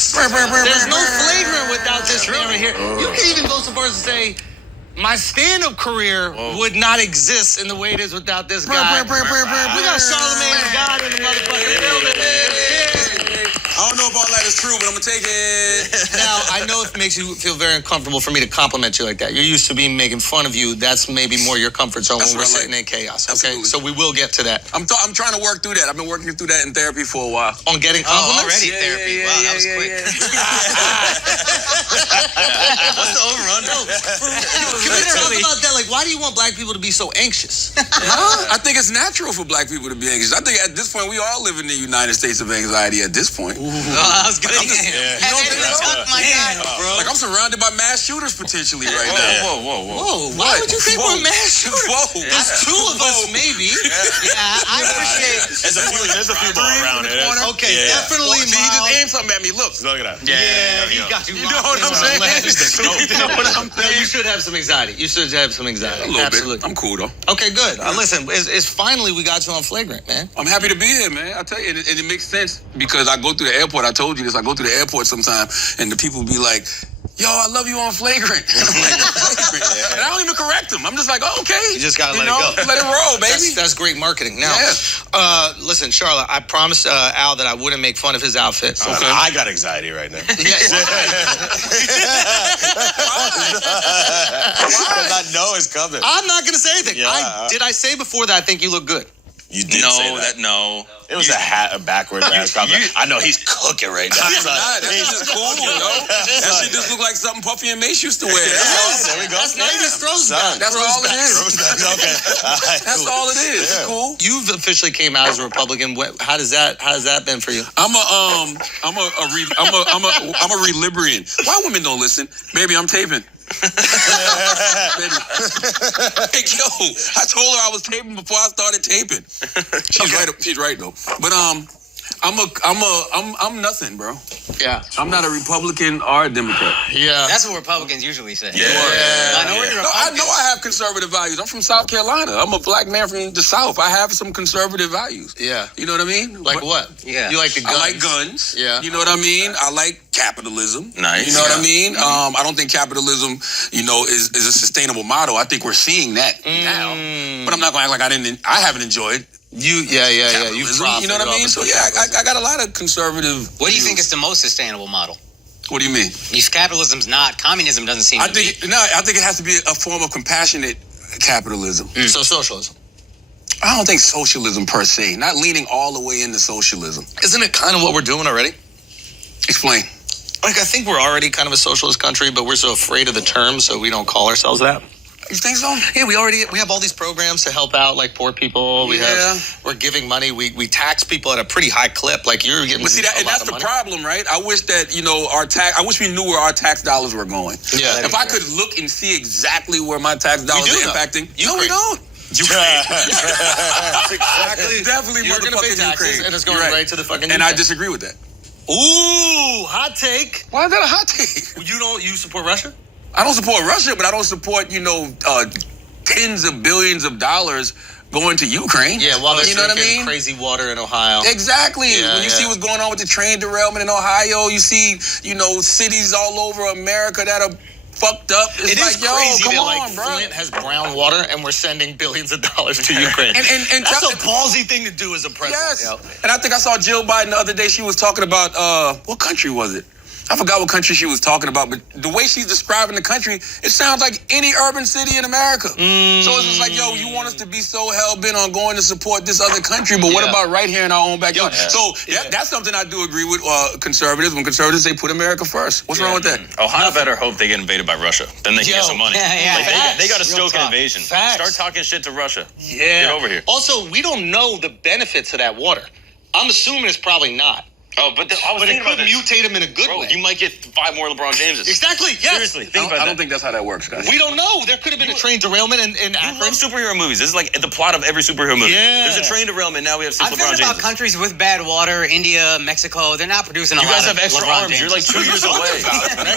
exist. There's no flagrant without this man right here. You can even go so far as to say, my stand-up career would not exist in the way it is without this guy. We got Charlamagne the God in the motherfucking building. I don't know if all that is true, but I'm gonna take it. Now, I know it makes you feel very uncomfortable for me to compliment you like that. You're used to being making fun of you. That's maybe more your comfort zone when we're sitting in chaos. Okay, Absolutely. so we will get to that. I'm trying to work through that. I've been working through that in therapy for a while. On getting compliments? Already therapy. Wow, that was quick. What's the over-under? Can we talk about that? Like, why do you want black people to be so anxious? I think it's natural for black people to be anxious. I think at this point, we all live in the United States of anxiety at this point. I was good. Like, I'm surrounded by mass shooters potentially right now. Whoa, why would you think we're mass shooters? Whoa. There's two of us, maybe. I appreciate. There's a few more around it. Okay, definitely. See, he just aimed something at me. Look Look at that. Yeah, he got you. You know what I'm saying? You should have some anxiety. You should have some anxiety. A little Absolutely. bit. I'm cool, though. Okay, good. Listen, it's finally we got you on flagrant, man. I'm happy to be here, man. I tell you, and it makes sense because I go through the airport. I told you this. I go through the airport sometime, and the people be like, yo, I love you on flagrant. And I'm like, flagrant. And I don't even correct them. I'm just like, oh, okay. You just gotta let it go. Let it roll, baby. That's great marketing. Now, listen, Charlotte, I promised Al that I wouldn't make fun of his outfit. Okay. I got anxiety right now. Because I know it's coming. I'm not gonna say anything. Yeah. Did I say before that I think you look good? You didn't say that. No. It was a hat, a backwards ass comment. I know he's cooking right now. That shit is cool, yo. That shit just look like something Puffy and Mace used to wear. There we go. That's not even throwback. That's all it is. Okay. That's all it is. It's cool. You've officially came out as a Republican. How does that been for you? I'm a relibrian. Why women don't listen? Baby, I'm taping. Baby. Hey, yo, I told her I was taping before I started taping. She's right though. But I'm nothing, bro. Yeah. I'm not a Republican or a Democrat. Yeah. That's what Republicans usually say. Yeah. I know I have conservative values. I'm from South Carolina. I'm a black man from the South. I have some conservative values. Yeah. You know what I mean? Like what? Yeah. You like the guns? I like guns. Yeah. You know what I mean? I like capitalism. Nice. You know what I mean? I don't think capitalism, is a sustainable model. I think we're seeing that now. But I'm not going to act like I haven't enjoyed You capitalism. You know what I mean? So yeah, I got a lot of conservative What do you views. think is the most sustainable model? What do you mean? If capitalism's not, communism doesn't seem I to be. think it has to be a form of compassionate capitalism. So socialism. I don't think socialism per se, not leaning all the way into socialism. Isn't it kind of what we're doing already? Explain. Like, I think we're already kind of a socialist country, but we're so afraid of the term, so we don't call ourselves that. You think so? Yeah, we have all these programs to help out, like, poor people. We're giving money. We tax people at a pretty high clip. Like, you're getting But see, that's the problem, right? I wish that, I wish we knew where our tax dollars were going. Yeah. If I could look and see exactly where my tax dollars are impacting. No, we don't. Ukraine. That's exactly. Definitely You're going to pay motherfucking taxes, Ukraine. and it's going right to the fucking And Ukraine. I disagree with that. Ooh, hot take. Why is that a hot take? You support Russia? I don't support Russia, but I don't support, tens of billions of dollars going to Ukraine. Yeah, while they're you know what I drinking mean? crazy water in Ohio. Exactly. Yeah, when you see what's going on with the train derailment in Ohio, you see, cities all over America that are fucked up. It's It like, is crazy come that on, bro. Flint has brown water and we're sending billions of dollars to Ukraine. and That's a ballsy thing to do as a president. Yes. And I think I saw Jill Biden the other day. She was talking about, what country was it? I forgot what country she was talking about, but the way she's describing the country, it sounds like any urban city in America. So it's just like, yo, you want us to be so hell-bent on going to support this other country, but what about right here in our own backyard? Yeah. So that's something I do agree with conservatives. When conservatives say put America first. What's wrong with that? Ohio better hope they get invaded by Russia. Then they can get some money. They got to stoke an invasion. Facts. Start talking shit to Russia. Yeah. Get over here. Also, we don't know the benefits of that water. I'm assuming it's probably not. Oh, but I was But it thinking about could this. mutate him in a good Bro, way. you might get 5 more LeBron Jameses. Exactly, yes. Seriously, think about that. I don't think that's how that works, guys. We don't know. There could have been a train derailment in You Akron. love superhero movies. This is like the plot of every superhero movie. Yeah. There's a train derailment. Now we have 6 I've LeBron heard Jameses. about countries with bad water, India, Mexico. They're not producing a You lot guys of have extra LeBron arms. James. You're like 2 years away.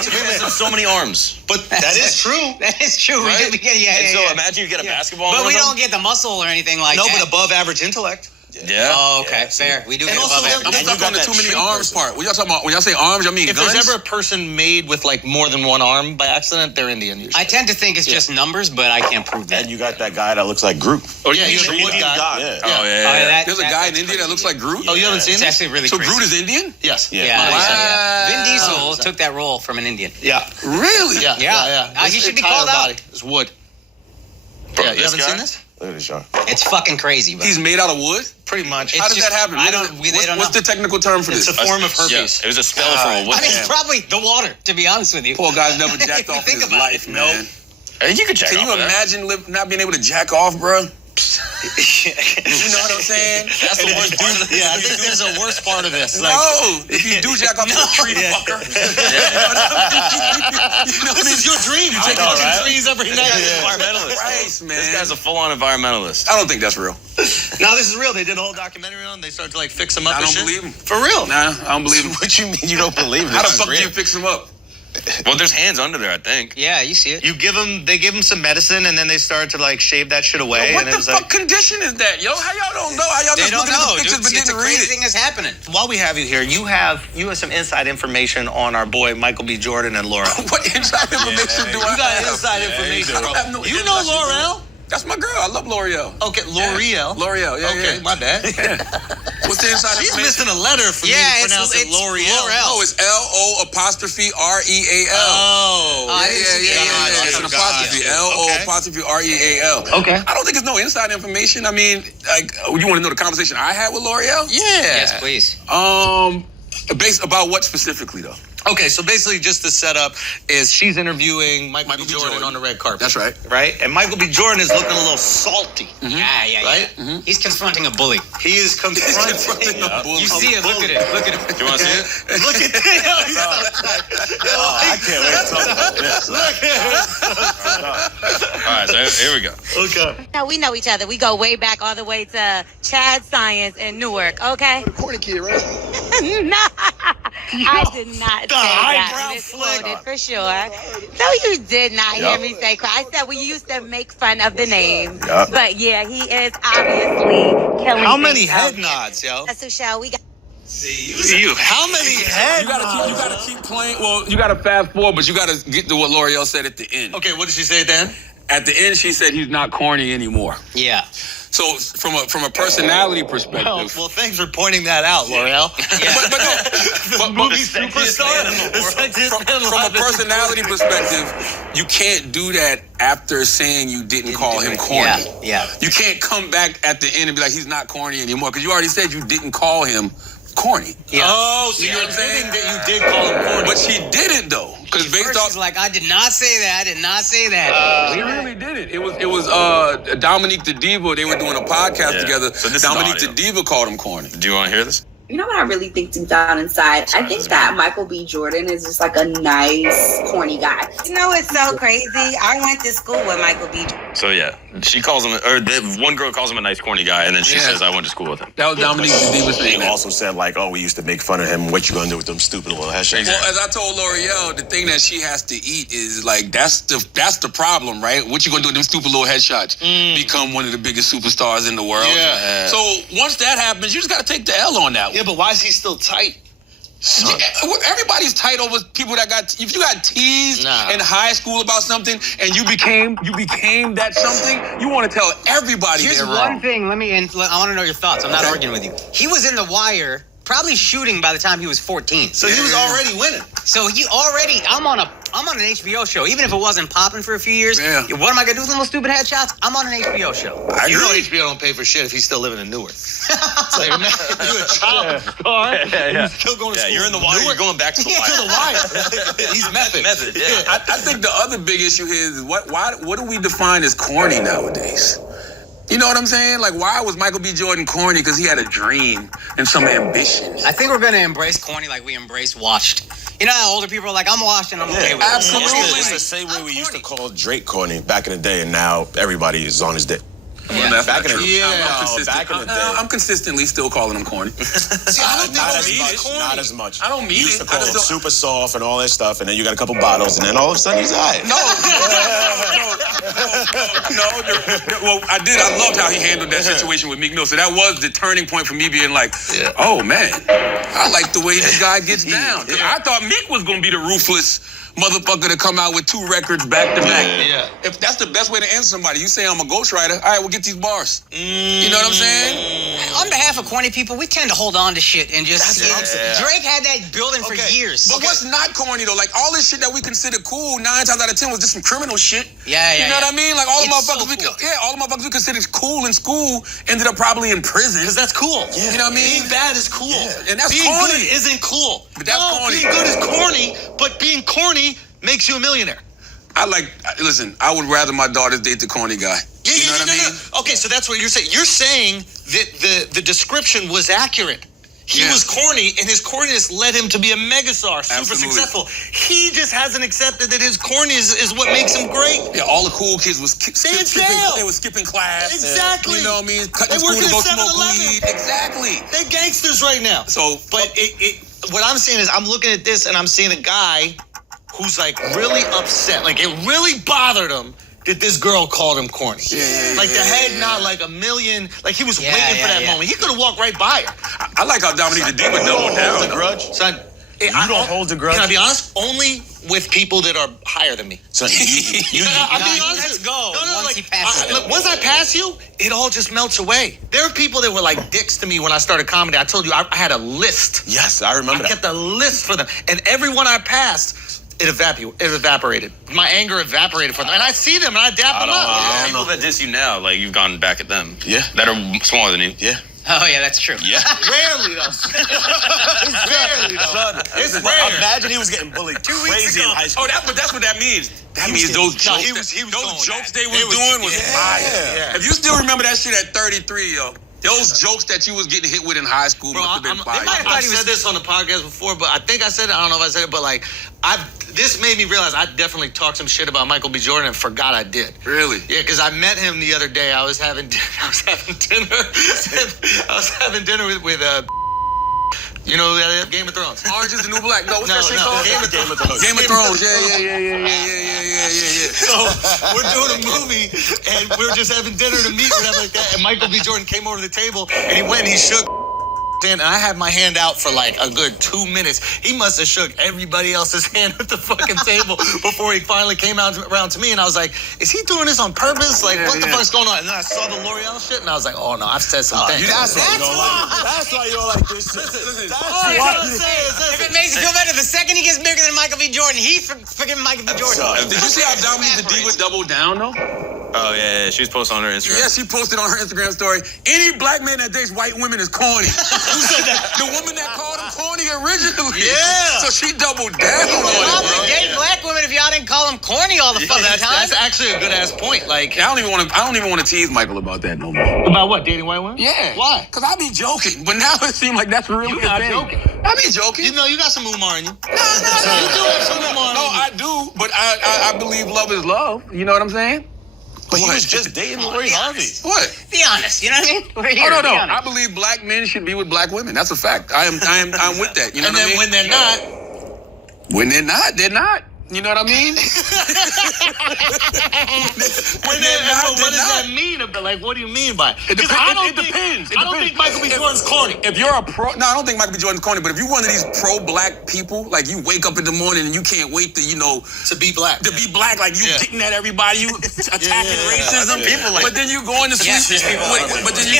We're missing so many arms. But that is true. That is true. Right? We do, And so imagine you get a basketball. But in we one of don't get the muscle or anything like No, that. but above average intellect. Yeah. Oh, okay, fair. We do get also, above average. I'm stuck on the too many arms part. What y'all talking about? When y'all say arms, y'all mean if guns? there's ever a person made with like more than one arm by accident, they're Indian usually. I tend to think it's just numbers, but I can't prove that. And you got that guy that looks like Groot. Oh yeah, you have the wood guy. Yeah. Oh yeah. There's a guy in India that looks like Groot? Oh, you haven't seen It's it? actually really So crazy. Groot is Indian? Yes. Yeah. Wow. Vin Diesel took that role from an Indian. Yeah. Really? Yeah. He should be entire called out. body is wood. Bro, Yeah, you this haven't guy? seen this? Look at this, Sean. It's fucking crazy, bro. He's made out of wood? Pretty much. How does just- that happen? I don't- they don't What's know. the technical term for It's this? a form of Yeah, herpes. it was a spell from a wood. I mean, it's probably the water, to be honest with you. Poor guy's never jacked If you off in think his about life, it, man. Hey, you could check Can you imagine not being able to jack off, bro? You know what I'm saying? That's the worst part of Yeah, I think there's a worse part of this. Like, No, if you do jack off, you're a tree fucker. this is your dream. You take know, out right? trees every night. environmentalist. Christ, man. This guy's a full-on environmentalist. I don't think that's real. No, this is real. They did a whole documentary on. They started to like fix him up. I and don't shit. believe him. For real. Nah, I don't believe him. What you mean you don't believe this? How the is fuck do real? you fix him up? Well, there's hands under there, I think. Yeah, you see it. You give him. They give him some medicine, and then they started to like shave that shit away. What and the it was fuck like, condition is that, yo? How y'all don't know? How y'all They just don't looking at know, the pictures dude. but It's a didn't read crazy it? thing that's happening. while we have you here, you have inside information on our boy Michael B. Jordan and Laura. What inside information do I You got have? inside information, I don't bro. have no You know inside L'Oreal? That's my girl. I love L'Oreal. Okay, L'Oreal. L'Oreal, yeah, Okay, yeah. my bad. What's the inside She's information? missing a letter for me to pronounce it L'Oreal. No, it's L-O''REAL. Oh. I didn't see the Yeah. It's an apostrophe. L-O''REAL. Okay. I don't think it's no inside information. I mean, like, you want to know the conversation I had with L'Oreal? Yeah. Yes, please. Based about what specifically, though? Okay, so basically just the setup is she's interviewing Michael B. Jordan on the red carpet. That's right. Right? And Michael B. Jordan is looking a little salty. Yeah. Right? He's confronting a bully. He is confronting a bully. You see it. Look at it. Look at it. Do you want to see it? Look at that. I can't wait to talk about this. All right, so here we go. Okay. No, we know each other. We go way back all the way to Chad Science in Newark, okay? Corny kid, right? No, I did not say eyebrow that. Misquoted flick. for sure. No, you did not hear me say cry. I said we used to make fun of the name. Yup. But yeah, he is obviously killing How many things head out there. nods, yo? So, shall we got How many head You gotta keep playing. Well, you gotta fast forward, but you gotta get to what L'Oreal said at the end. Okay, what did she say then? At the end, she said he's not corny anymore. Yeah. So from a personality perspective, Well, thanks for pointing that out, L'Oreal. but Movie superstar. The sexiest man from a alive. personality perspective, you can't do that after saying you didn't call him corny. Yeah. You can't come back at the end and be like, he's not corny anymore, because you already said you didn't call him corny. Yeah. Oh, so you're admitting that you did call him corny. But she didn't, though, because based First off. she's like, I did not say that. I did not say that. She really did it. It was Dominique the Diva. They were doing a podcast Yeah. together. So this is Dominique audio. the Diva called him corny. Do you want to hear this? You know what I really think deep down inside? I think that Michael B. Jordan is just like a nice, corny guy. You know what's so crazy? I went to school with Michael B. So yeah, she calls him, or one girl calls him a nice corny guy, and then she Yeah. says, "I went to school with him." That was Dominique the Diva saying He that. also said, like, oh, we used to make fun of him. What you gonna do with them stupid little headshots? Well, as I told L'Oreal, the thing that she has to eat is like that's the problem, right? What you gonna do with them stupid little headshots? Become one of the biggest superstars in the world. Yeah. So once that happens, you just gotta take the L on that one. Yeah, but why is he still tight? Everybody's tight over people that got. If you got teased Nah. in high school about something and you became that something, you want to tell everybody Here's they're one wrong. thing. I want to know your thoughts. I'm not arguing with you. He was in The Wire, probably shooting by the time he was 14. So he was already winning. So I'm on an HBO show. Even if it wasn't popping for a few years, Yeah. what am I gonna do with little stupid headshots? I'm on an HBO show. You know HBO don't pay for shit if he's still living in Newark. It's like, man, you a child star. Yeah. He's still going to Yeah, school. you're in the wire. You're going back to the wire. To the wire. He's method. Method. Yeah. I think the other big issue here is what do we define as corny nowadays? You know what I'm saying? Like, why was Michael B. Jordan corny? Because he had a dream and some ambition. I think we're gonna embrace corny like we embrace washed. You know how older people are like, I'm washed and I'm okay with it. absolutely. It's the same way we used to call Drake corny back in the day, and now everybody is on his dick. Back in the day. I'm consistently still calling them corny. See, I don't think Not I'll as mean much. it's corny. Not as much. I don't mean You used to it. call them super soft and all that stuff, and then you got a couple bottles, and then all of a sudden he's all right. Well, I did. I loved how he handled that situation with Meek Mill. So that was the turning point for me being like, oh man, I like the way this guy gets down. I thought Meek was gonna be the ruthless motherfucker to come out with 2 records back to back. Yeah. If that's the best way to answer somebody, you say I'm a ghostwriter. All right, we'll get these bars. You know what I'm saying? On behalf of corny people, we tend to hold on to shit and just. Drake had that building for years. But what's not corny though? Like all this shit that we consider cool, 9 times out of 10 was just some criminal shit. You know what I mean? Like all the motherfuckers, all the motherfuckers we considered cool in school ended up probably in prison. Because that's cool. You know what I mean? Being bad is cool. And that's being corny. good isn't cool. But that's corny. Being good is corny, but being corny makes you a millionaire. Listen, I would rather my daughters date the corny guy. You know what I mean? Okay, so that's what you're saying. You're saying that the description was accurate. He was corny, and his corniness led him to be a megastar, super successful. He just hasn't accepted that his corniness is what makes him great. Yeah, all the cool kids was They were skipping class. Exactly. You know what I mean? Cutting school to go smoke weed. Exactly. They gangsters right now. So, but what I'm saying is, I'm looking at this and I'm seeing a guy who's like really upset. Like it really bothered him that this girl called him corny. Like the head not like a million. Like he was waiting for that moment. He could have walked right by her. I like how Dominique the Diva doubled down. Hold a grudge? Son, you don't hold a grudge? Can I be honest? Only with people that are higher than me. So I'll be honest. Let's go. Once he passes look, once I pass you, it all just melts away. There are people that were like dicks to me when I started comedy. I told you I had a list. Yes, I remember that. I kept a list for them. And everyone I passed, it evaporated. My anger evaporated for them. And I see them and I dap them up. People that diss you now, like you've gone back at them. Yeah. That are smaller than you. Yeah. Oh, yeah, that's true. Yeah. Rarely, though. It's rarely, though. It's rare. Imagine he was getting bullied 2 weeks ago. In high school. But that's what that means. That means those jokes. Those jokes they was doing was fire. Yeah. If you still remember that shit at 33, yo. Those jokes that you was getting hit with in high school must have been fire. I've said this on the podcast before, but I think I said it. I don't know if I said it, but like, this made me realize I definitely talked some shit about Michael B. Jordan and forgot I did. Really? Yeah, because I met him the other day. I was having dinner. I was having dinner with you know, Game of Thrones. Orange is the New Black. No, what's that shit No, called? Game of Thrones. Game of Thrones. Yeah. So we're doing a movie, and we were just having dinner to meet, whatever like that. And Michael B. Jordan came over to the table, and he went and he shook. And I had my hand out for like a good 2 minutes. He must have shook everybody else's hand at the fucking table before he finally came around to me. And I was like, is he doing this on purpose? Like, what the fuck's going on? And then I saw the L'Oreal shit, and I was like, oh no, I've said some things. That's why you don't like this shit. If it makes you feel better, the second he gets bigger than Michael B. Jordan, he's freaking Michael B. Jordan. Did you see how Dominique the Diva doubled down though? Oh yeah, she was posting on her Instagram. Yeah, she posted on her Instagram story. Any black man that dates white women is corny. Who said that? The woman that called him corny originally. Yeah. So she doubled down on it, Probably bro. date black women if y'all didn't call him corny all the fucking time. That's actually a good ass point. Like, I don't even want to tease Michael about that no more. about what, dating white women? Yeah. Why? Because I be joking, but now it seems like that's really You a not thing. joking. I be joking. You know, you got some umar in you. No. You do have some umar in No, you. I do, but I believe love is love. You know what I'm saying? But he was just dating Lori Harvey. What? Be honest, you know what I mean? We're here. Oh, no. Be honest. I believe black men should be with black women. That's a fact. I'm with that. You know And what I then mean? when they're not, They're not. You know what I mean? what does that mean? Like, what do you mean by it? It depends. I don't think Michael B. Jordan's corny. If you're I don't think Michael B. Jordan's corny, but if you're one of these pro-black people, like you wake up in the morning and you can't wait to, To be black. be black, like you getting at everybody, you attacking racism. People like but then you go in the Yes, sleep, there's people like that. but then you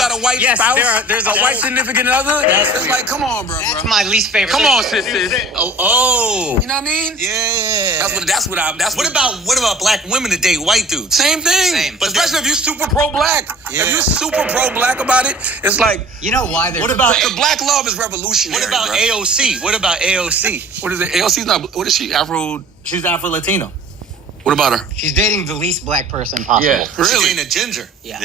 got a white Yes, spouse, there's a white significant other. It's like, come on, bro. That's my least favorite. Come on, sis. Oh. You know what I mean? Yeah. What about black women that date white dudes? Same thing. Same. But especially if you're super pro-black. Yeah. If you're super pro-black about it, it's like, You know why they're... What about the black love is revolutionary. What about bro. AOC? What about AOC? What is it? AOC's not. What is she? Afro. She's Afro-Latino. What about her? She's dating the least black person possible. Really? She's dating a ginger. Yeah.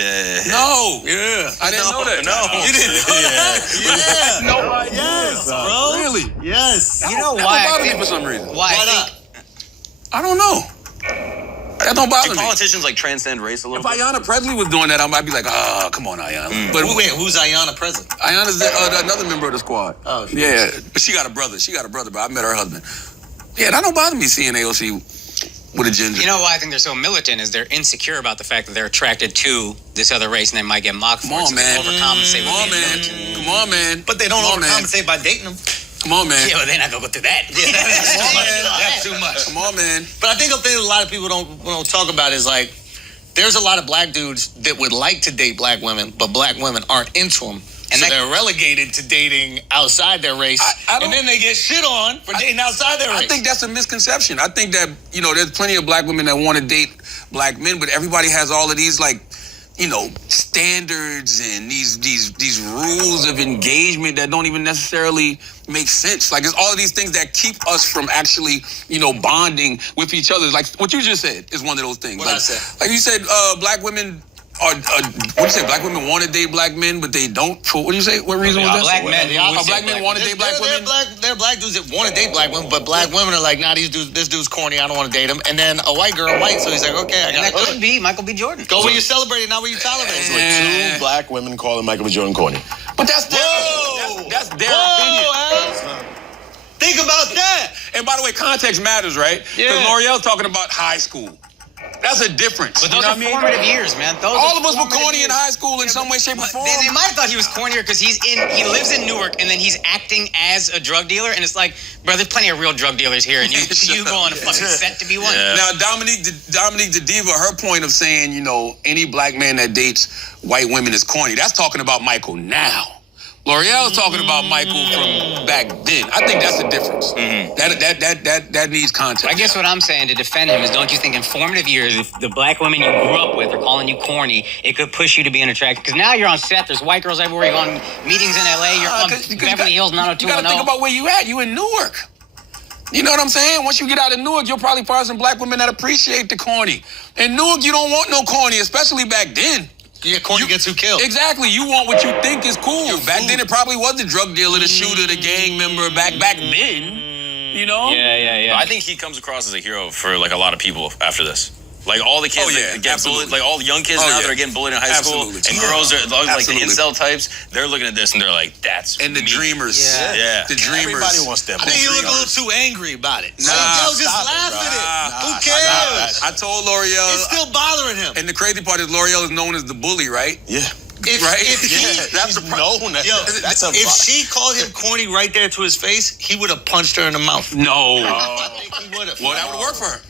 No. Yeah. I didn't know that. No. You didn't know that? Yeah. No idea. Yes, bro. Really? Yes. You know That why? don't bother me for some reason. Why? Why I not? think I don't know. That don't bother me. Politicians like transcend race a little If bit? Ayanna Presley was doing that, I might be like, come on, Ayanna. But Wait, who's Ayanna Presley? Ayanna's another member of the squad. Oh, yeah. But she got a brother. But I met her husband. Yeah, that don't bother me seeing AOC with a ginger. You know why I think they're so militant is they're insecure about the fact that they're attracted to this other race and they might get mocked for it. Come on, man. Overcompensate. Come on, man. But they don't overcompensate by dating them. Come on, man. Yeah, but they're not gonna go through that. Yeah, that's too much. Come on, man. But I think a thing a lot of people don't talk about is like, there's a lot of black dudes that would like to date black women, but black women aren't into them. And so they're relegated to dating outside their race. And then they get shit on for dating outside their race. I think that's a misconception. I think that, there's plenty of black women that want to date black men, but everybody has all of these, like, standards and these rules of engagement that don't even necessarily make sense. Like, it's all of these things that keep us from actually, bonding with each other. Like, what you just said is one of those things. What I said? Like you said, black women what do you say? Black women want to date black men, but they don't. What do you say? What reason was that? Black men. Black men want to date black women. There are black dudes that want to date black women, but black women are like, nah, this dude's corny. I don't want to date him. And then a white girl, so he's like, okay, I got that could be Michael B. Jordan. Go where you celebrate it, not where you tolerate It's it. like 2 black women calling Michael B. Jordan corny. But that's their opinion. Think about that. And by the way, context matters, right? Because L'Oreal's talking about high school. That's a difference. But those are formative years, man. All of us were corny in high school in some way, shape, or form. They might have thought he was cornier because he lives in Newark and then he's acting as a drug dealer, and it's like, bro, there's plenty of real drug dealers here, and you go on a fucking set to be one. Yeah. Now, Dominique the Diva, her point of saying, any black man that dates white women is corny. That's talking about Michael now. L'Oreal's talking about Michael from back then. I think that's the difference. That needs context. I guess what I'm saying to defend him is, don't you think in formative years, if the black women you grew up with are calling you corny, it could push you to be unattractive? Because now you're on set, there's white girls everywhere, you're on meetings in LA, you're on Beverly Hills 90210. You gotta think about where you at. You in Newark. You know what I'm saying? Once you get out of Newark, you'll probably find some black women that appreciate the corny. In Newark, you don't want no corny, especially back then. Yeah, corny gets who killed. Exactly. You want what you think is cool. Back then, it probably was the drug dealer, the shooter, the gang member. Back then, Yeah. I think he comes across as a hero for like a lot of people after this. Like all the kids that get bullied, like all the young kids now that are getting bullied in high school, and girls are like the incel types. They're looking at this and they're like, "That's and the me." dreamers, the dreamers. Everybody wants them. I think you look a little too angry about it. Nah, just laugh at it. Who cares? I told L'Oreal. It's still bothering him. And the crazy part is L'Oreal is known as the bully, right? Yeah. That's a known. If she called him corny right there to his face, he would have punched her in the mouth. No. I think he would have. Well, that would work for her.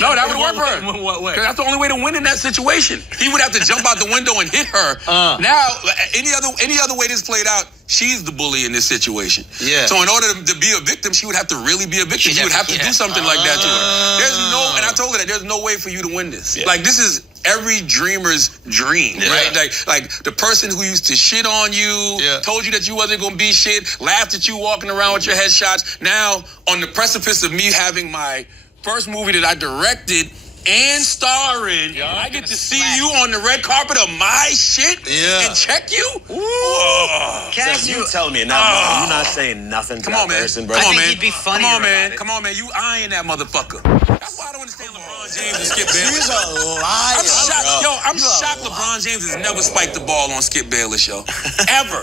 No, that would work for her. In what way? Because that's the only way to win in that situation. He would have to jump out the window and hit her. Now, any other way this played out, she's the bully in this situation. Yeah. So in order to be a victim, she would have to really be a victim. She would have to do something like that to her. And I told her that there's no way for you to win this. Yeah. Like, this is every dreamer's dream, right? Like the person who used to shit on you, told you that you wasn't gonna be shit, laughed at you walking around with your headshots. Now, on the precipice of me having my first movie that I directed and star in, I get to see you on the red carpet of my shit and check you? You telling me now, you're not saying nothing to that person, bro. I think he'd be funnier about it. Come on, man. You eyeing that motherfucker. That's why I don't understand LeBron James and Skip Bayless. He's a liar. I'm shocked LeBron James has never spiked the ball on Skip Bayless, yo. Ever.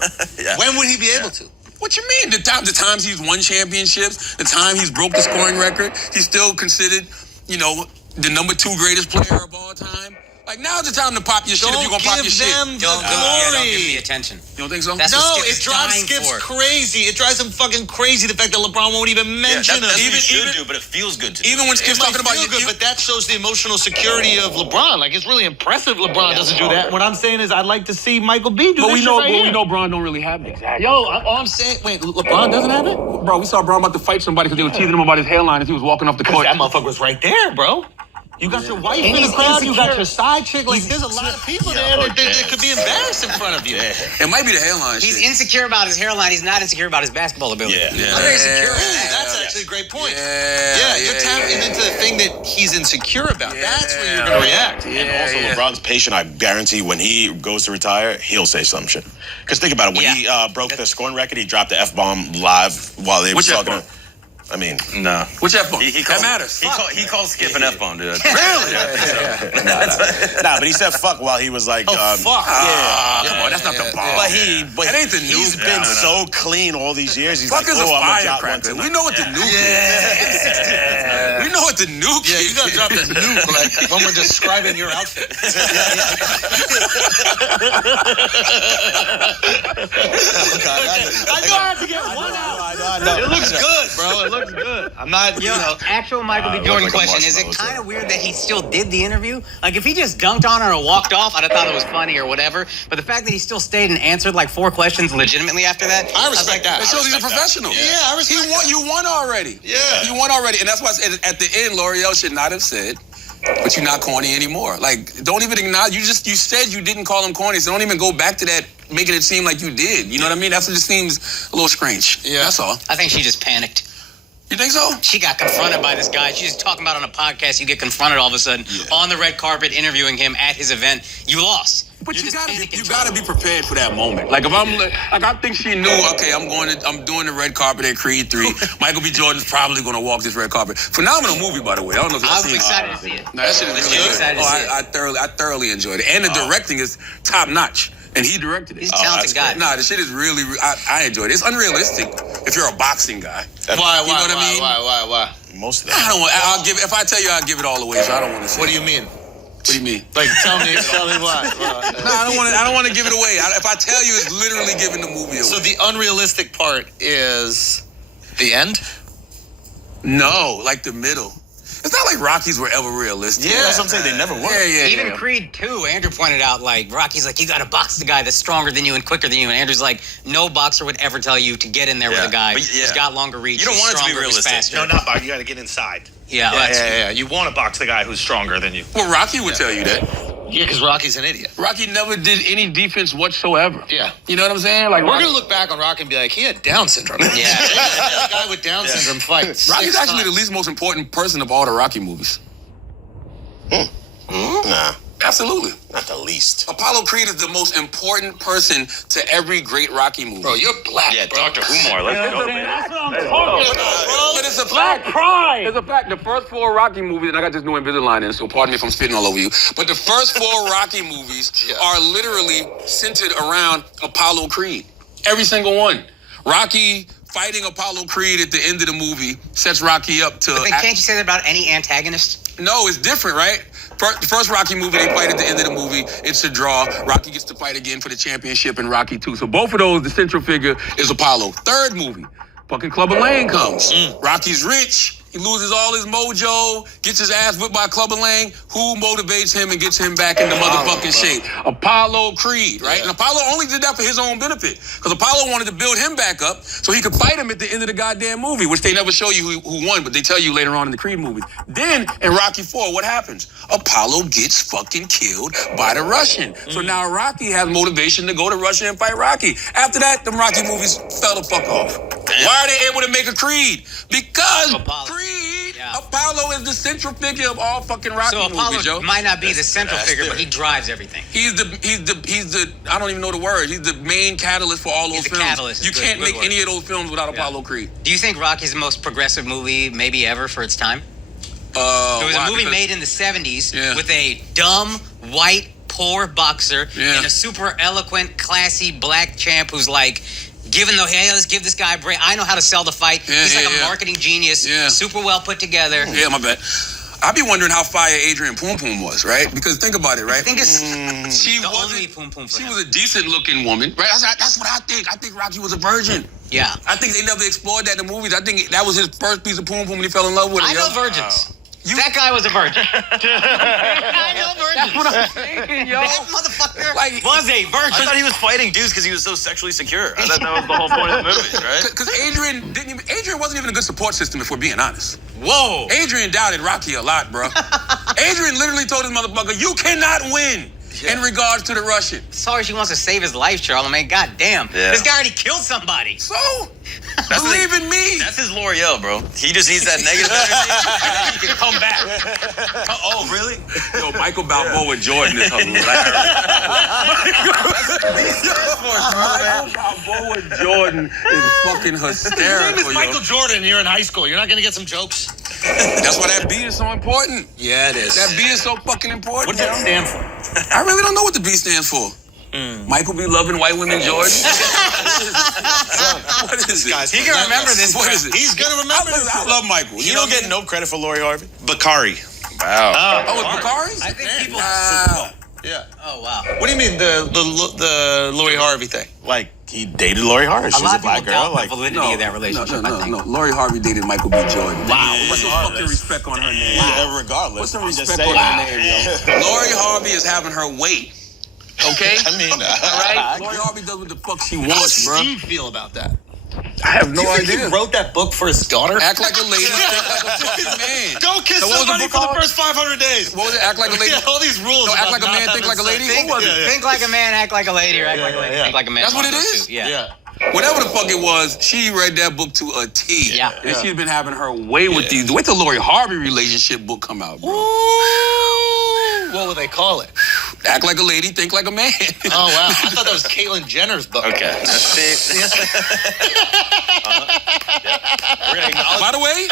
When would he be able to? What you mean? The times he's won championships, the time he's broke the scoring record, he's still considered, the number 2 greatest player of all time. Like, now's the time to pop your shit if you're going to pop your shit. Don't give them the Don't glory. give me attention. You don't think so? That's No, what Skip it is drives dying Skip's for. crazy. It drives him fucking crazy, the fact that LeBron won't even mention him. That's what he should do, but it feels good to do. Even when Skip's talking about good, but that shows the emotional security of LeBron. Like, it's really impressive LeBron doesn't do that. What I'm saying is I'd like to see Michael B do this shit right here. we know Bron don't really have it. Exactly. Yo, all I'm saying, wait, LeBron doesn't have it? Bro, we saw Bron about to fight somebody because they were teasing him about his hairline as he was walking off the court. That motherfucker was right there, bro. You got your wife in the crowd, you got your side chick. Like, there's a lot of people there that could be embarrassed in front of you. It might be the hairline He's shit. insecure about his hairline. He's not insecure about his basketball ability. Yeah. I'm very insecure. That's actually a great point. You're tapping into the thing that he's insecure about. That's where you're going to react. And also, LeBron's patient. I guarantee when he goes to retire, he'll say some shit. Because think about it. When he broke the scoring record, he dropped the F-bomb live while they were talking. I mean, No. Which F-bomb? That matters. He called Skip an F-bomb, dude. Really? Nah, but he said fuck while he was like, fuck. Yeah. Come on, that's not the bomb. But that ain't the he's nuke. been so clean all these years. He's Fuck like, is a I'm gonna drop one firecracker. tonight. We know what the nuke is. We know what the nuke is. Yeah, you gotta drop the nuke like when we're describing your outfit. I know I have to get one out. I know. It looks good, bro. It looks good. I'm not, you know. Actual Michael B. Jordan like a question. Is it marshmallow, kind of weird that he still did the interview? Like, if he just dunked on her or walked off, I'd have thought it was funny or whatever. But the fact that he still stayed and answered like 4 questions legitimately after that, I respect that. It shows he's a professional. Yeah, I respect He won. You won already. Yeah. You won already. And that's why I said at the end, L'Oreal should not have said, but you're not corny anymore. Like, don't even acknowledge. You said you didn't call him corny, so don't even go back to that, making it seem like you did. You know what I mean? That's what just seems a little strange. Yeah. That's all. I think she just panicked. You think so? She got confronted by this guy. She's just talking about on a podcast. You get confronted all of a sudden on the red carpet interviewing him at his event. You lost. But You're you just gotta be prepared for that moment. Like if I think she knew. Okay, I'm doing the red carpet at Creed 3. Michael B. Jordan's probably gonna walk this red carpet. Phenomenal movie, by the way. I don't know if y'all I was seen it. excited to see it. No, that shit is really good. Excited to see it. I thoroughly enjoyed it, and the directing is top notch. And he directed it. He's a talented guy. Nah, the shit is really. I enjoyed it. It's unrealistic if you're a boxing guy. Why? You know what I mean? Why? Most of them. I don't want. I'll give. If I tell you, I'll give it all away. So I don't want to say. What do you mean? What do you mean? Like, tell me why. No, I don't want to give it away. If I tell you, it's literally giving the movie away. So the unrealistic part is the end? No, like the middle. It's not like Rockies were ever realistic. Yeah, that's what I'm saying. They never were. Yeah. Even Creed 2, Andrew pointed out, like, Rocky's like, you gotta box the guy that's stronger than you and quicker than you. And Andrew's like, no boxer would ever tell you to get in there with a guy who's got longer reach. You don't want it to be realistic. Faster. No, not box. You got to get inside. Yeah. You want to box the guy who's stronger than you. Well, Rocky would tell you that. Yeah, because Rocky's an idiot. Rocky never did any defense whatsoever. Yeah. You know what I'm saying? Like We're going to look back on Rocky and be like, he had Down syndrome. Yeah. A guy with Down syndrome fights. Rocky's actually the least most important person of all the Rocky movies. Nah, Absolutely. not the least. Apollo Creed is the most important person to every great Rocky movie. Bro, you're black, Yeah, bro. Dr. Umar. Let's go. But it's a fact. It's a fact. The first 4 Rocky movies, and I got this new Invisalign in, so pardon me if I'm spitting all over you, but the first 4 Rocky movies are literally centered around Apollo Creed. Every single one. Rocky fighting Apollo Creed at the end of the movie sets Rocky up to... But then can't you say that about any antagonist? No, it's different, right? The first Rocky movie, they fight at the end of the movie. It's a draw. Rocky gets to fight again for the championship in Rocky 2. So both of those, the central figure is Apollo. Third movie, fucking Clubber Lang comes. Rocky's rich. He loses all his mojo, gets his ass whipped by Clubber Lang. Who motivates him and gets him back into motherfucking shape? Apollo Creed, right? And Apollo only did that for his own benefit. Because Apollo wanted to build him back up so he could fight him at the end of the goddamn movie, which they never show you who won, but they tell you later on in the Creed movies. Then, in Rocky 4, what happens? Apollo gets fucking killed by the Russian. So now Rocky has motivation to go to Russia and fight Rocky. After that, them Rocky movies fell the fuck off. Why are they able to make a Creed? Because Apollo is the central figure of all fucking Rocky So Apollo movies, yo. might not be the central figure, but he drives everything. He's the I don't even know the word. He's the main catalyst for all those films. Catalyst. You can't make any of those films without Apollo Creed. Do you think Rocky's the most progressive movie maybe ever for its time? It was a movie made in the 70s with a dumb, white, poor boxer and a super eloquent, classy black champ who's like, hey, let's give this guy a break. I know how to sell the fight. He's like a marketing genius, super well put together. Yeah, my bad. I be wondering how fire Adrian Poom Poom was, right? Because think about it, right? I think it's she the wasn't- only Poom Poom for She him. was a decent looking woman, right? That's what I think. I think Rocky was a virgin. Yeah. I think they never explored that in the movies. I think that was his first piece of Poom Poom when he fell in love with her. I know virgins. That guy was a virgin. I know virgins. That's what I'm thinking, yo. That motherfucker was a virgin. I thought he was fighting dudes because he was so sexually secure. I thought that was the whole point of the movie, right? Because Adrian wasn't even a good support system, if we're being honest. Whoa. Adrian doubted Rocky a lot, bro. Adrian literally told his motherfucker, you cannot win in regards to the Russian. Sorry, she wants to save his life, Charlamagne. God damn. Yeah. This guy already killed somebody. So, believe in me. That's his L'Oreal, bro. He just needs that negative energy, and then he can come back. Oh, really? Yo, Michael Balboa Jordan is hilarious. Michael Balboa Jordan is fucking hysterical. His name is Michael Jordan. You're in high school. You're not gonna get some jokes. That's why that B is so important. Yeah, it is. That B is so fucking important. What does that stand for? I really don't know what the B stands for. Michael be loving white women, Jordan. What is it? Guys, he can remember this. What is it? He's gonna remember this. I love Michael. You don't get no credit for Lori Harvey? Bakari. Wow. Oh, it's Bakari's? I think people. Yeah. Oh wow. What do you mean the Lori Harvey thing? Like, he dated Lori Harvey. She's A lot a of black people girl. doubt Like, the validity of that relationship. I think. No. Lori Harvey dated Michael B. Jordan. Wow. What's the fucking respect on her name? yeah, regardless. What's the I'm just respect saying. on her name, yo? Lori Harvey is having her weight. Okay? I mean, all right? Lori Harvey does what the fuck she How wants, does bro. Steve feel about that? I have no Do you think idea. he wrote that book for his daughter? Act like a lady, think like a fucking man. Don't kiss So what was the somebody book for the called? first 500 days. What was it? Act like a lady? Yeah, all these rules. No, act about like a man, not think like a having lady? sex. What was it? Yeah, Think like a man, act like a lady, or act like a lady, yeah. think like a man. That's what it One of those is? two. Yeah. Whatever the fuck it was, she read that book to a T. Yeah. And she's been having her way with these. Wait till Lori Harvey relationship book come out, bro. What would they call it? Act like a lady, think like a man. Oh, wow. I thought that was Caitlyn Jenner's book. Okay. We're gonna acknowledge. By the way,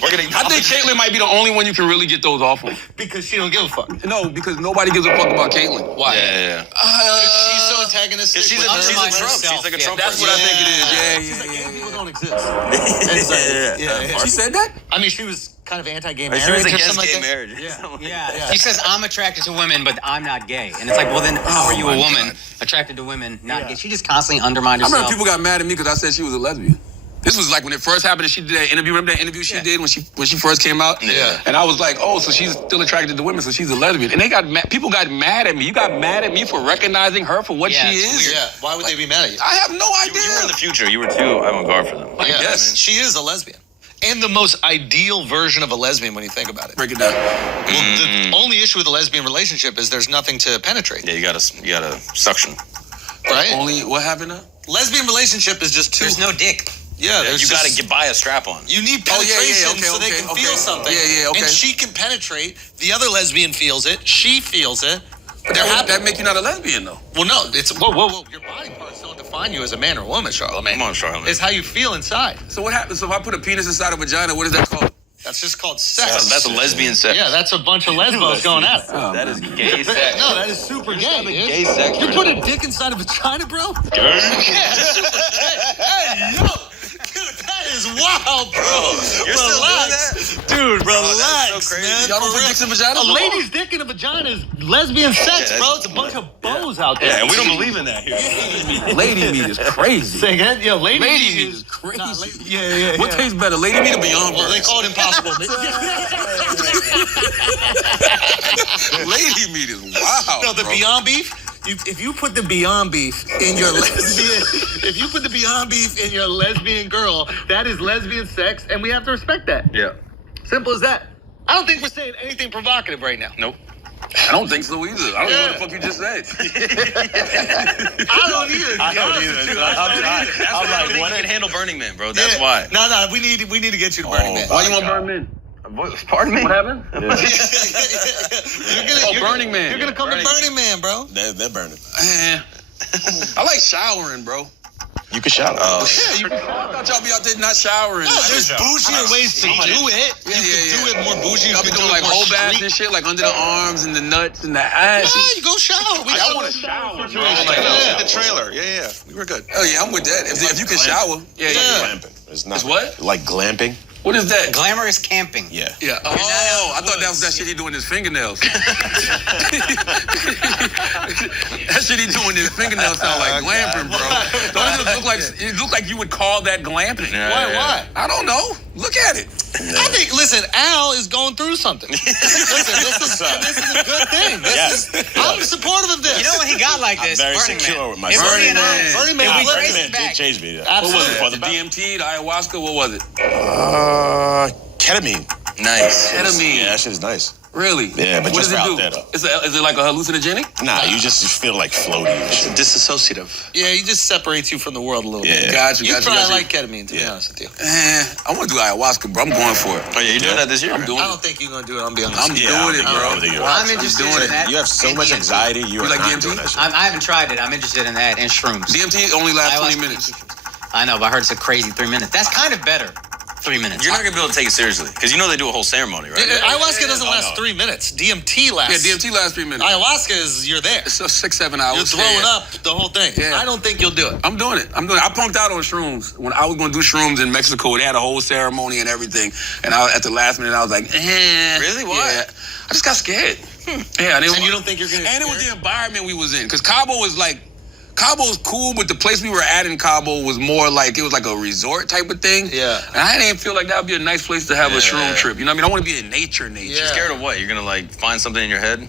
We're gonna I think Caitlyn might be the only one you can really get those off on. Because she don't give a fuck. No, because nobody gives a fuck about Caitlyn. Why? Yeah. She's so antagonistic. She's with a her. Trump. She's like a Trump That's person. what I think it is. She's like, gay people don't exist. She said that? I mean, she was kind of anti-gay marriage She was or against something gay like that. marriage. Yeah. She says, I'm attracted to women, but I'm not gay. And it's like, well, then how are you a woman attracted to women, not gay? She just constantly undermined I herself. remember people got mad at me because I said she was a lesbian. This was like when it first happened and she did that interview. Remember that interview she did when she first came out? Yeah. And I was like, oh, so she's still attracted to women, so she's a lesbian. And people got mad at me. You got mad at me for recognizing her for what she is? Weird. Yeah. Why would they be mad at you? I have no idea. You were in the future. You were too avant-garde for them. Yeah. Yes. She is a lesbian. And the most ideal version of a lesbian when you think about it. Break it down. Well, the only issue with a lesbian relationship is there's nothing to penetrate. Yeah, you gotta suction. Right? Only, what happened now? Lesbian relationship is just two. There's no dick. Yeah, there's You gotta buy a strap on. You need Oh, yeah, penetration okay, so they can okay. feel something. Yeah, okay. And she can penetrate. The other lesbian feels it. She feels it. But that make you not a lesbian, though. Well, no, it's whoa. Your body parts don't define you as a man or a woman, Charlamagne. Come on, Charlamagne. It's how you feel inside. So what happens? So if I put a penis inside a vagina, what is that called? That's just called sex. That's a lesbian sex. Yeah, that's a bunch of lesbos going at it. That is gay sex. No, that is super gay. Dude. Gay sex. You put a dick inside a vagina, bro? Yeah, super gay. Hey, yo. Dude, that is wild, bro. You're still doing that? Dude, that's relax, so crazy. man. Y'all don't put dicks in vaginas? A lady's dick in a vagina is lesbian sex, bro. It's a bunch of bows out there. Yeah, and we don't believe in that here. Lady meat is crazy. Say again? Yo, lady Lady meat meat is crazy. Nah, yeah. What tastes better, lady meat or Beyond Well, they Burgers? call it impossible. Lady meat is wild. No, the bro. Beyond Beef. If you put the Beyond Beef in your lesbian, if you put the Beyond Beef in your lesbian girl, that is lesbian sex, and we have to respect that. Yeah. Simple as that. I don't think we're saying anything provocative right now. Nope. I don't think so either. I don't know what the fuck you just said. I don't either. I don't either. I'm like, You what? can handle Burning Man, bro. That's why. No, we need to get you to Burning Man. Why you want Burning Man? Pardon me? What happened? Burning Man. You're gonna come to Burning Burning Man, bro. They're burning. Man, I like showering, bro. You can shower. I thought y'all be out there not showering. There's bougier ways to do it. You can do it more bougie. Y'all be doing like whole baths and shit, like under the arms and the nuts and the ass. Yeah, you go shower. I want to shower, bro. The trailer. Yeah. We were good. Oh yeah, I'm with that. If you can shower, Yeah. Glamping. It's not. It's what? Like glamping. What is that? Glamorous camping. Yeah. Yeah. Oh, I thought that was that shit he doing his fingernails. That shit he doing his fingernails sound like glamping, bro. Don't it look like you would call that glamping? Why? I don't know. Look at it. I think, listen, Al is going through something. Listen, this is a good thing. I'm supportive of this. You know when he got like this? I'm very Burning secure Man. with It myself. wasn't Burning Man. we Burning traced Man it back. did change me. What was it? Absolutely. The DMT, the ayahuasca, what was it? Ketamine. Nice. Ketamine. Yeah, that shit is nice. Really? Yeah, but what just does it out do? there, though. Is it like a hallucinogenic? Nah, you just feel like floaty and shit. It's disassociative. Yeah, he just separates you from the world a little bit. Got you. You probably like ketamine, to be honest with you. I want to do ayahuasca, bro. I'm going for it. Oh, yeah, you doing that this year? I'm doing I it. don't think you're going to do it, I'm being honest. I'm doing it, bro. I'm interested in that. You have so much anxiety. You like not DMT? doing that shit. I haven't tried it. I'm interested in that and shrooms. DMT only lasts 20 Ayahuasca. minutes. I know, but I heard it's a crazy 3 minutes. That's kind of better. 3 minutes. You're not gonna be able to take it seriously because you know they do a whole ceremony, right? Ayahuasca doesn't last 3 minutes. DMT lasts. Yeah, DMT lasts 3 minutes. Ayahuasca is you're there. It's 6-7 hours. You're throwing up the whole thing. Yeah. I don't think you'll do it. I'm doing it. I punked out on shrooms. When I was going to do shrooms in Mexico, they had a whole ceremony and everything. And at the last minute, I was like, Really? Why? Yeah. I just got scared. Yeah. And you don't think you're going to And it was the environment we was in. Because Cabo was cool, but the place we were at in Cabo was more like, it was like a resort type of thing. Yeah. And I didn't feel like that would be a nice place to have a shroom trip. You know what I mean? I want to be in nature. Yeah. You're scared of what? You're gonna like find something in your head?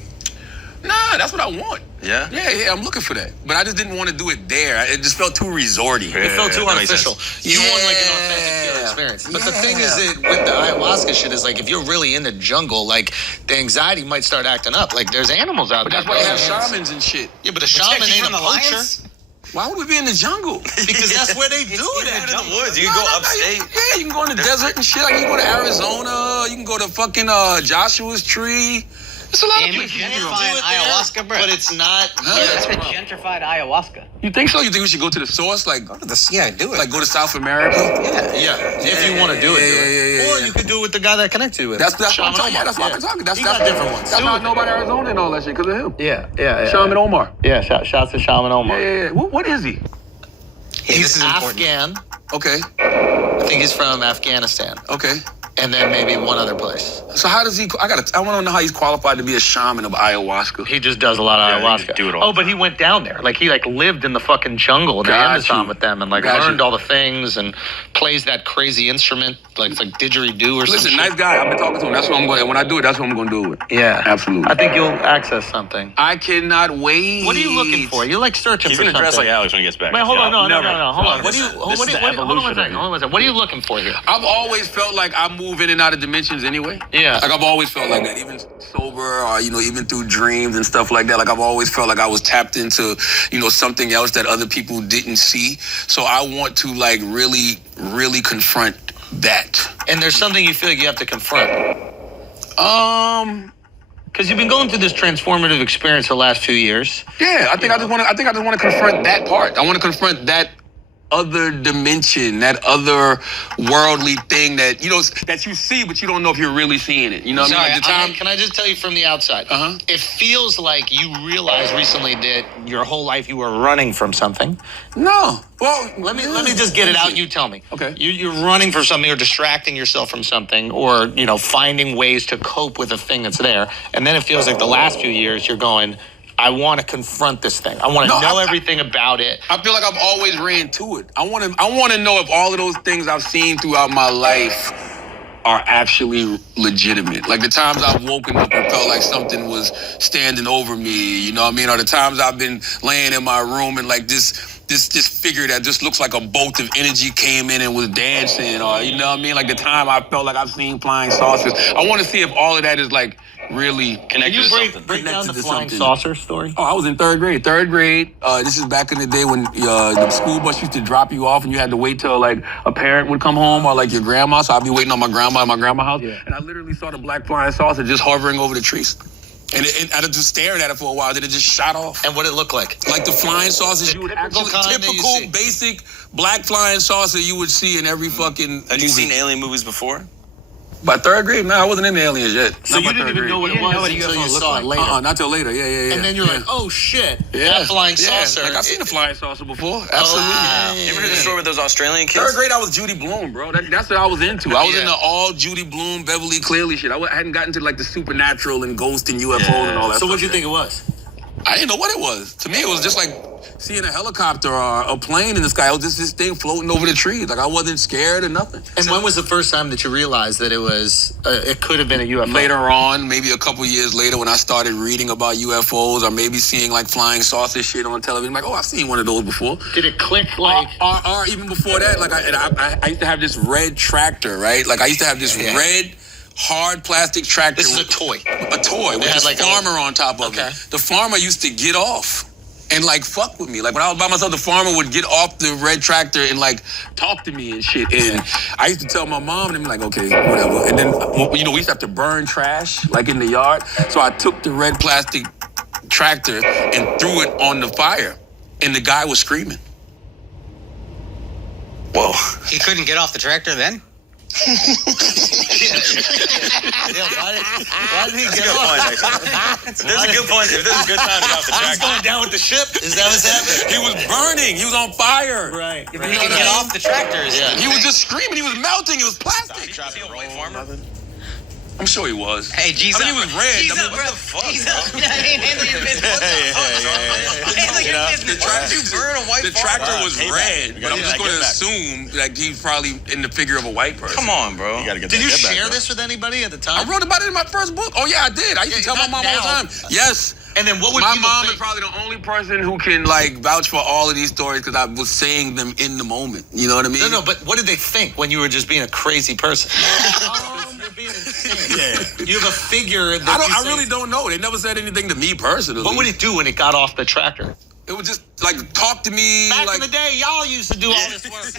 Nah, that's what I want. Yeah? Yeah, I'm looking for that. But I just didn't want to do it there. It just felt too resorty. It felt too that makes artificial. sense. You want like an authentic pure experience. But the thing is that with the ayahuasca shit is like if you're really in the jungle, like the anxiety might start acting up. Like there's animals out But there. that's why they have shamans and shit. Yeah, but a shaman ain't a poacher. Why would we be in the jungle? Because that's where they do it In at. the woods. You can go upstate. Yeah, you can go in the desert and shit. Like you can go to Arizona. You can go to fucking Joshua's Tree. It's a lot of places. Gentrified ayahuasca, bro. But it's not. That's the gentrified ayahuasca. You think so? You think we should go to the source? Like, Yeah, do it. like go to South America? Yeah, if you want to do it, do it. Yeah. Or you could do it with the guy that connects you with. That's what I'm Shaman talking. Yeah, Omar. that's what I'm talking. That's He got different ones. That's how I know about Arizona and all that shit because of him. Yeah. Shaman Omar. Yeah, shouts to Shaman Omar. Yeah. What is he? He's Afghan. Okay. I think he's from Afghanistan. Okay. And then maybe one other place. So how does he? I want to know how he's qualified to be a shaman of ayahuasca. He just does a lot of ayahuasca. do it all but he went down there. Like he lived in the fucking jungle in the Amazon with them and learned all the things and plays that crazy instrument like it's like didgeridoo or something. Listen, nice guy. I've been talking to him. That's what I'm going. When I do it, that's what I'm going to do it. Yeah, absolutely. I think you'll access something. I cannot wait. What are you looking for? You're like searching He's for gonna something. dress like Alex when he gets back. Wait, hold on, no. Hold on. Hold on one second. What are you looking for here? I've always felt like I move in and out of dimensions anyway. Yeah. Like I've always felt like that, even sober or, even through dreams and stuff like that. Like I've always felt like I was tapped into, something else that other people didn't see. So I want to like really, really confront that. And there's something you feel like you have to confront. Because you've been going through this transformative experience the last few years. Yeah, I just want to confront that part. I want to confront that other dimension, that other worldly thing that that you see, but you don't know if you're really seeing it. You know what I mean? At the time, can I just tell you from the outside? It feels like you realized recently that your whole life you were running from something. No. Well, let me just get it out. You tell me. Okay. You're running from something or distracting yourself from something or finding ways to cope with a thing that's there, and then it feels like the last few years you're going, I want to confront this thing. I want to know everything about it. I feel like I've always ran to it. I want to know if all of those things I've seen throughout my life are actually legitimate. Like the times I've woken up and felt like something was standing over me, you know what I mean? Or the times I've been laying in my room and like this figure that just looks like a bolt of energy came in and was dancing, or you know what I mean? Like the time I felt like I've seen flying saucers. I want to see if all of that is like really connected to something. Break down the flying saucer story. Oh, I was in third grade. This is back in the day when the school bus used to drop you off and you had to wait till like a parent would come home or like your grandma. So I'd be waiting on my grandma at my grandma's house. Yeah. And I literally saw the black flying saucer just hovering over the trees. And I just stared at it for a while. Then it just shot off. And what did it look like? Like the flying saucers you would actually, typical, basic black flying saucer you would see in every fucking Had you seen alien movies before? By third grade, no, I wasn't into aliens yet. So you didn't even know what it was until you saw it later. Not till later. Yeah. And then you're like, oh shit, that flying saucer. Like I've seen a flying saucer before. Absolutely. You ever heard the story with those Australian kids? Third grade, I was Judy Blume, bro. That's what I was into. I was into all Judy Blume, Beverly Cleary shit. I hadn't gotten to like the supernatural and ghost and UFOs and all that. So what'd you think it was? I didn't know what it was. To me, it was just like seeing a helicopter or a plane in the sky. It was just this thing floating over the trees. Like I wasn't scared or nothing. And when was the first time that you realized that it could have been a UFO? Later on, maybe a couple years later, when I started reading about UFOs or maybe seeing like flying saucer shit on television, like, oh, I've seen one of those before. Did it click like? Or even before that, like I used to have this red tractor, right? Like I used to have this red hard plastic tractor. This is a toy. A toy with a farmer on top of it. The farmer used to get off and like fuck with me. Like when I was by myself, the farmer would get off the red tractor and like talk to me and shit. And I used to tell my mom and I'm like, okay, whatever. And then, we used to have to burn trash like in the yard. So I took the red plastic tractor and threw it on the fire. And the guy was screaming. Whoa. He couldn't get off the tractor then? Why did he get off? There's a good point. If there's a good time to get off the tractor. He's going down with the ship? Is that what's happening? He was burning. He was on fire. Right. He could get off the tractors. Yeah. He was just screaming. He was melting. It was plastic. Is he a white farmer? I'm sure he was. Hey, Jesus. He was red. What the fuck, bro? Handle your business. What the fuck, Handle your business. The tractor was red, but I'm just going to assume that he's probably in the figure of a white person. Come on, bro. Did you share this with anybody at the time? I wrote about it in my first book. Oh, yeah, I did. I used to tell my mom all the time. Yes. And then what would my people mom think? is probably the only person who can like vouch for all of these stories because I was saying them in the moment. You know what I mean? No, but what did they think when you were just being a crazy person? You're being insane. Yeah. You have a figure that I really don't know. They never said anything to me personally. What would it do when it got off the tractor? It would just like talk to me. Back like, in the day, y'all used to do all this work.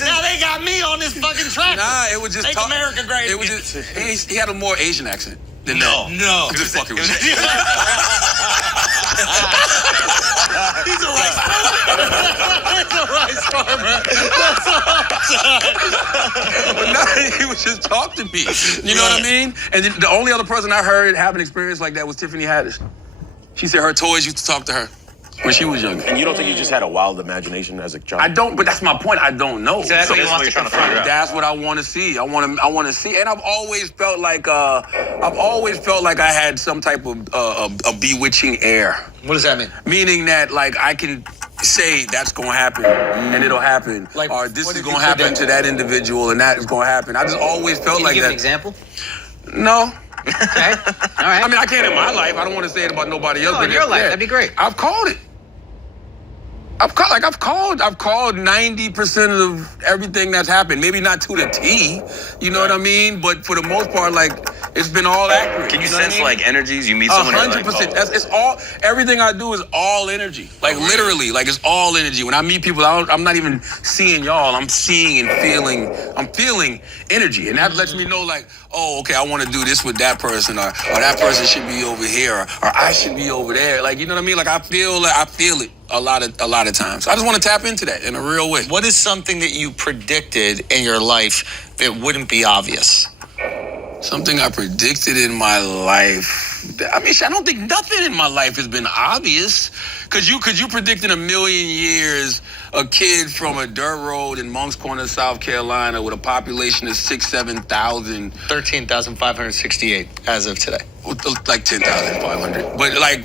Now they got me on this fucking tractor. Nah, it would just Make talk. America great. It was just he had a more Asian accent. No. Just fucking with me. He's a rice farmer. But no, he would just talk to me. You know what I mean? And the only other person I heard have an experience like that was Tiffany Haddish. She said her toys used to talk to her when she was younger. And you don't think you just had a wild imagination as a child? I don't, but that's my point. I don't know. So that's what you want to confront. That's what I want to see. I want to see, and I've always felt like I had some type of a bewitching air. What does that mean? Meaning that like I can say that's gonna happen and it'll happen, like, or this is gonna happen to that individual and that is gonna happen. I just always felt like Can you give that. an example? No. Okay. All right. I mean, I can't in my life. I don't want to say it about nobody else. No, in your life, that'd be great. I've called it. I've called 90% of everything that's happened. Maybe not to the T, you know what I mean? But for the most part, like, it's been all accurate. Can you know what sense I mean? like energies? You meet someone 100%. Like, It's all. Everything I do is all energy. Like literally, like it's all energy. When I meet people, I'm not even seeing y'all. I'm seeing and feeling. I'm feeling energy, and that lets me know, like, oh, okay, I want to do this with that person, or that person should be over here, or I should be over there. Like, you know what I mean? Like I feel it a lot of times. I just want to tap into that in a real way. What is something that you predicted in your life that wouldn't be obvious? Something I predicted in my life. I mean, I don't think nothing in my life has been obvious. Could you predict in a million years a kid from a dirt road in Moncks Corner, South Carolina, with a population of 7,000, 13,568 as of today. like 10,500. But like,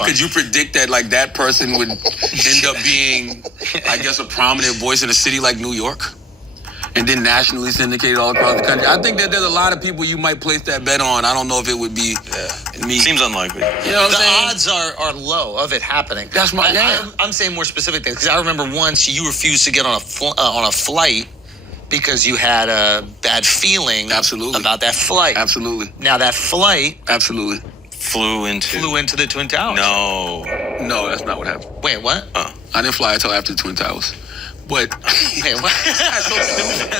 could you predict that like that person would end up being, I guess, a prominent voice in a city like New York? And then nationally syndicated all across the country. I think that there's a lot of people you might place that bet on. I don't know if it would be me. Seems unlikely. You know what I'm saying? The odds are low of it happening. That's my I'm saying more specific things because I remember once you refused to get on a flight because you had a bad feeling about that flight. Absolutely. Now that flight flew into the Twin Towers. No, that's not what happened. Wait, what? I didn't fly until after the Twin Towers. But wait, what? That's so stupid.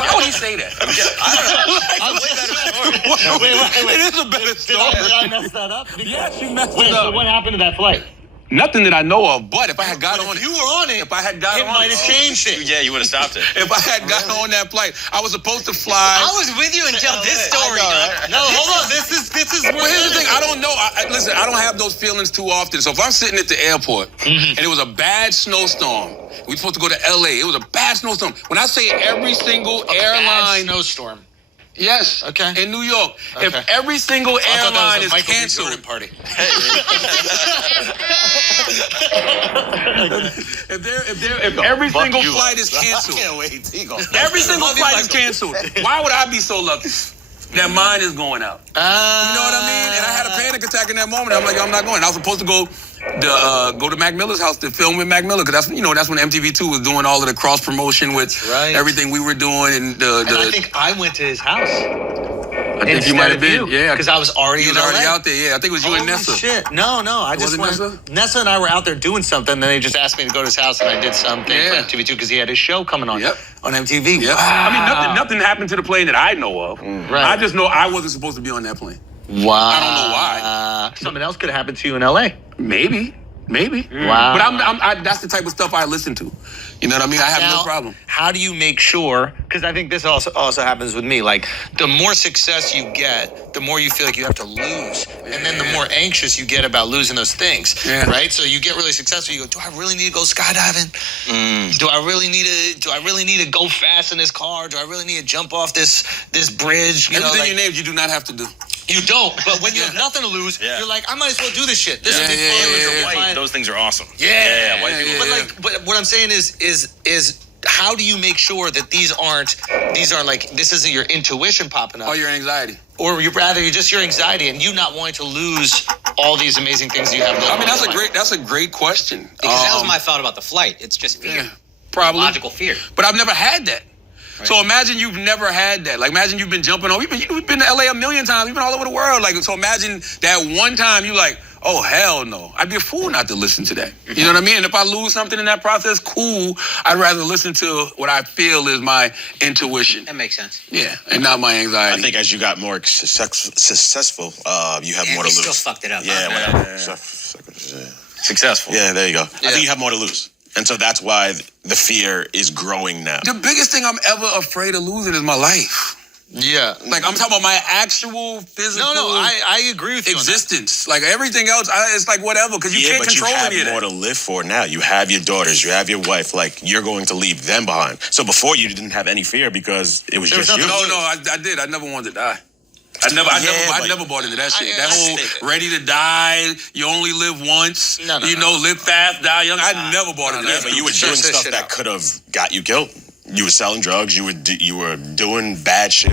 Why would he say that? I don't know. It's a way better story. Wait. It is a better story. Did I mess that up? Yes, you messed it up. So what happened to that flight? Nothing that I know of, but if I had got on it. If you were on it, if I had got it on might have changed it. Yeah, you would have stopped it. If I had got on that flight, I was supposed to fly. I was with you until this story. No, hold on. This is. Well, here's the thing. I don't know. Listen, I don't have those feelings too often. So if I'm sitting at the airport and it was a bad snowstorm, we were supposed to go to LA. It was a bad snowstorm. When I say every single airline, bad snowstorm. Yes. Okay. In New York, okay. If every single airline is canceled, if every single flight is canceled, I can't wait. Every single flight is canceled. Why would I be so lucky that mine is going out? You know what I mean? And I had a panic attack in that moment. I'm like, I'm not going. I was supposed to go go to Mac Miller's house to film with Mac Miller, because that's when MTV2 was doing all of the cross promotion with everything we were doing, and I think I went to his house. I think you might have been, yeah, because I was already out there. Yeah, I think it was you and Nessa. Shit, no, I just went. Nessa and I were out there doing something, and then they just asked me to go to his house, and I did something for MTV2 because he had his show coming on on MTV. Yep. Wow. I mean, nothing happened to the plane that I know of. Right. I just know I wasn't supposed to be on that plane. Wow. I don't know why. Something else could have happened to you in LA. Maybe. Wow. But that's the type of stuff I listen to. You know what I mean? I have no problem. How do you make sure? Because I think this also happens with me. Like, the more success you get, the more you feel like you have to lose, and then the more anxious you get about losing those things. Yeah. Right. So you get really successful. You go, do I really need to go skydiving? Do I really need to go fast in this car? Do I really need to jump off this bridge? Everything you named, you do not have to do. You don't, but when you have nothing to lose, you're like, I might as well do this shit. This is white. Those things are awesome. White people. But what I'm saying is how do you make sure that these aren't like, this isn't your intuition popping up, or your anxiety, or you're just your anxiety and you not wanting to lose all these amazing things you have going on? I mean, that's a great question. Because that was my thought about the flight. It's just fear, probably logical fear. But I've never had that. So imagine you've never had that. Like, imagine you've been jumping on. We've been to LA a million times. We've been all over the world. Like, so imagine that one time you like, oh, hell no. I'd be a fool not to listen to that. You know what I mean? And if I lose something in that process, cool. I'd rather listen to what I feel is my intuition. That makes sense. Yeah, and not my anxiety. I think as you got more successful, you have more to lose. Still fucked it up. Yeah, whatever. Successful. Yeah, there you go. I think you have more to lose. And so that's why the fear is growing now. The biggest thing I'm ever afraid of losing is my life. Yeah. Like, I'm talking about my actual physical I agree with you existence. Like, everything else, it's like whatever, because you can't control any of that. But you have more to live for now. You have your daughters, you have your wife. Like, you're going to leave them behind. So before, you didn't have any fear because it was just you. No, I did. I never wanted to die. I never bought into that shit. That whole ready to die, you only live once, live fast, die young. I never bought into that. But you were doing stuff that could have got you killed. You were selling drugs. You were doing bad shit.